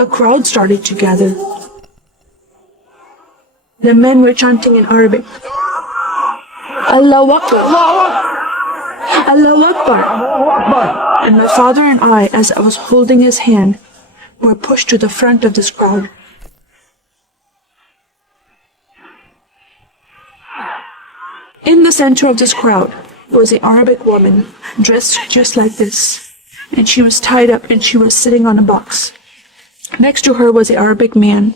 a crowd started to gather. The men were chanting in Arabic, Allahu Akbar, Allahu Akbar. And my father and I, as I was holding his hand, were pushed to the front of this crowd. In the center of this crowd was an Arabic woman dressed just like this, and she was tied up and she was sitting on a box. Next to her was an Arabic man,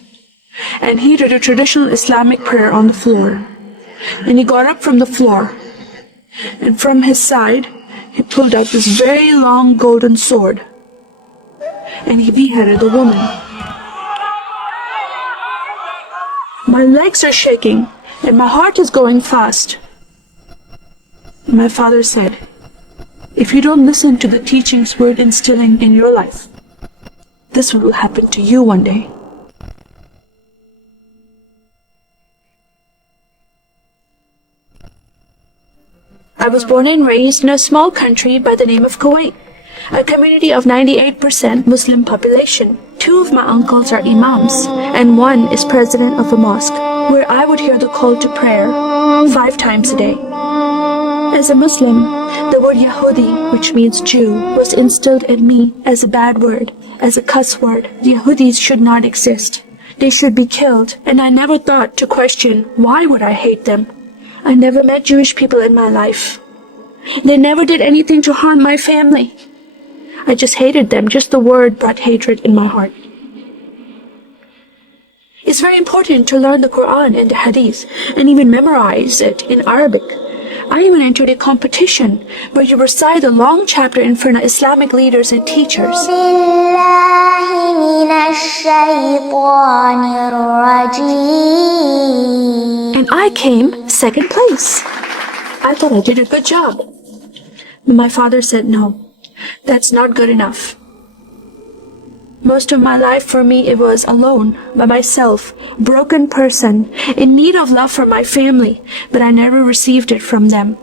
and he did a traditional Islamic prayer on the floor. And he got up from the floor, and from his side he pulled out this very long golden sword, and he beheaded the woman. My legs are shaking and my heart is going fast. My father said, if you don't listen to the teachings we're instilling in your life, this will happen to you one day. I was born and raised in a small country by the name of Kuwait, a community of 98% Muslim population. 2 of my uncles are imams, and 1 is president of a mosque, where I would hear the call to prayer 5 times a day. As a Muslim, the word Yahudi, which means Jew, was instilled in me as a bad word, as a cuss word. The Yahudis should not exist. They should be killed, and I never thought to question why would I hate them. I never met Jewish people in my life. They never did anything to harm my family. I just hated them. Just the word brought hatred in my heart. It's very important to learn the Quran and the Hadith and even memorize it in Arabic. I even entered a competition where you recite a long chapter in front of Islamic leaders and teachers. And I came second place. I thought I did a good job. But my father said, no, that's not good enough. Most of my life for me, it was alone, by myself, broken person, in need of love from my family, but I never received it from them.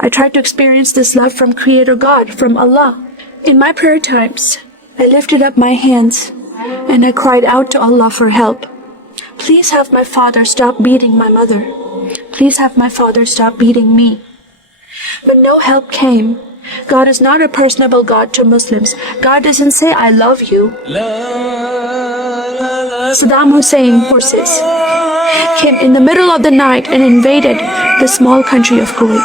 I tried to experience this love from Creator God, from Allah. In my prayer times, I lifted up my hands and I cried out to Allah for help. Please have my father stop beating my mother. Please have my father stop beating me. But no help came. God is not a personable God to Muslims. God doesn't say, I love you. Saddam Hussein forces came in the middle of the night and invaded the small country of Kuwait.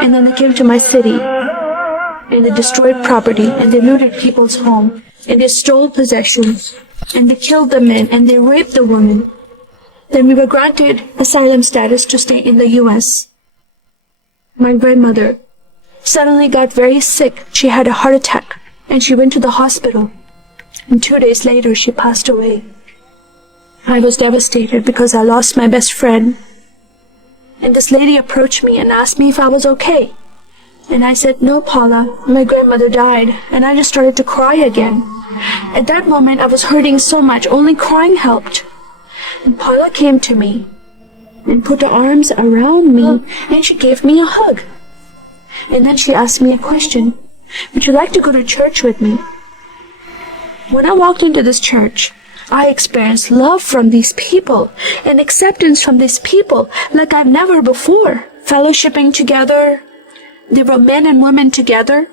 And then they came to my city and they destroyed property and they looted people's home and they stole possessions and they killed the men and they raped the women. Then we were granted asylum status to stay in the US. My grandmother suddenly got very sick. She had a heart attack and she went to the hospital. And 2 days later, she passed away. I was devastated because I lost my best friend. And this lady approached me and asked me if I was okay. And I said, no, Paula, my grandmother died. And I just started to cry again. At that moment, I was hurting so much, only crying helped. And Paula came to me and put her arms around me and she gave me a hug. And then she asked me a question. Would you like to go to church with me? When I walked into this church, I experienced love from these people and acceptance from these people like I've never before. Fellowshipping together. They were men and women together.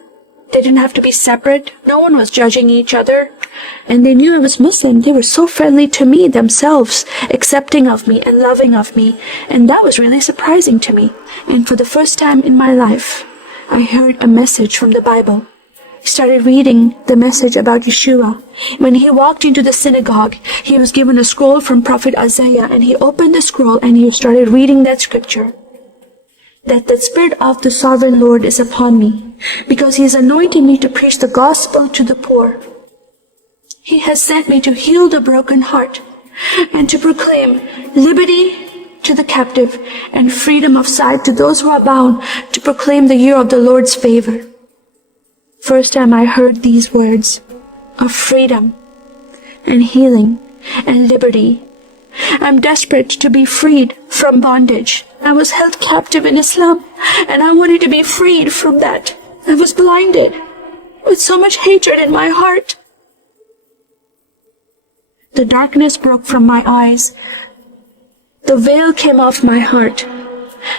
They didn't have to be separate. No one was judging each other. And they knew I was Muslim. They were so friendly to me themselves, accepting of me and loving of me. And that was really surprising to me. And for the first time in my life, I heard a message from the Bible. I started reading the message about Yeshua. When he walked into the synagogue, he was given a scroll from Prophet Isaiah, and he opened the scroll and he started reading that scripture. That the Spirit of the Sovereign Lord is upon me, because he has anointed me to preach the gospel to the poor. He has sent me to heal the broken heart and to proclaim liberty to the captive and freedom of sight to those who are bound, to proclaim the year of the Lord's favor. First time I heard these words of freedom and healing and liberty. I'm desperate to be freed from bondage. I was held captive in Islam and I wanted to be freed from that. I was blinded with so much hatred in my heart. The darkness broke from my eyes. The veil came off my heart.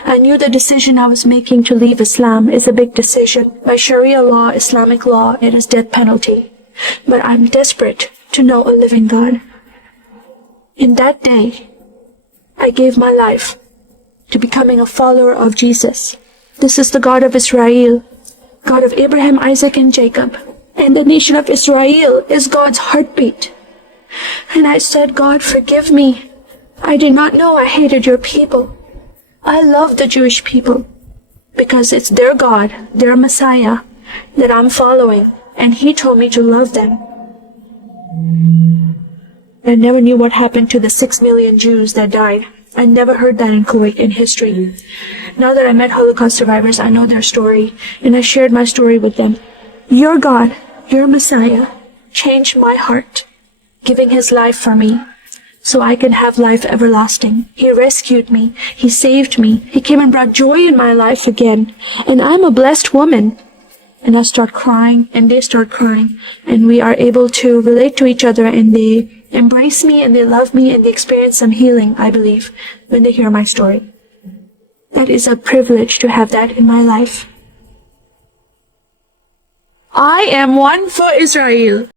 I knew the decision I was making to leave Islam is a big decision. By Sharia law, Islamic law, it is death penalty. But I'm desperate to know a living God. In that day, I gave my life to becoming a follower of Jesus. This is the God of Israel, God of Abraham, Isaac, and Jacob. And the nation of Israel is God's heartbeat. And I said, God, forgive me. I did not know I hated your people. I love the Jewish people because it's their God, their Messiah that I'm following, and He told me to love them. I never knew what happened to the 6 million Jews that died. I never heard that in Kuwait in history. Now that I met Holocaust survivors, I know their story, and I shared my story with them. Your God, your Messiah, changed my heart, giving His life for me, so I can have life everlasting. He rescued me. He saved me. He came and brought joy in my life again. And I'm a blessed woman. And I start crying, and they start crying. And we are able to relate to each other, and they embrace me, and they love me, and they experience some healing, I believe, when they hear my story. That is a privilege to have that in my life. I am one for Israel.